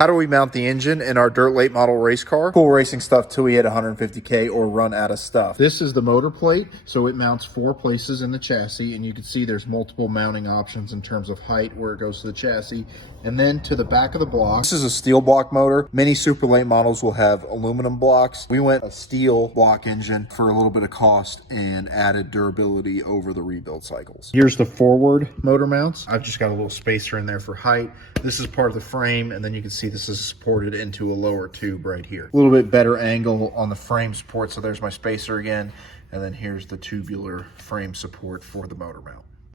How do we mount the engine in our dirt late model race car? Cool racing stuff till we hit 150K or run out of stuff. This is the motor plate, so it mounts 4 places in the chassis, and you can see there's multiple mounting options in terms of height where it goes to the chassis, and then to the back of the block. This is a steel block motor. Many super late models will have aluminum blocks. We went a steel block engine for a little bit of cost and added durability over the rebuild cycles. Here's the forward motor mounts. I've just got a little spacer in there for height. This is part of the frame, and then you can see this is supported into a lower tube right here. A little bit better angle on the frame support, so there's my spacer again, and then here's the tubular frame support for the motor mount.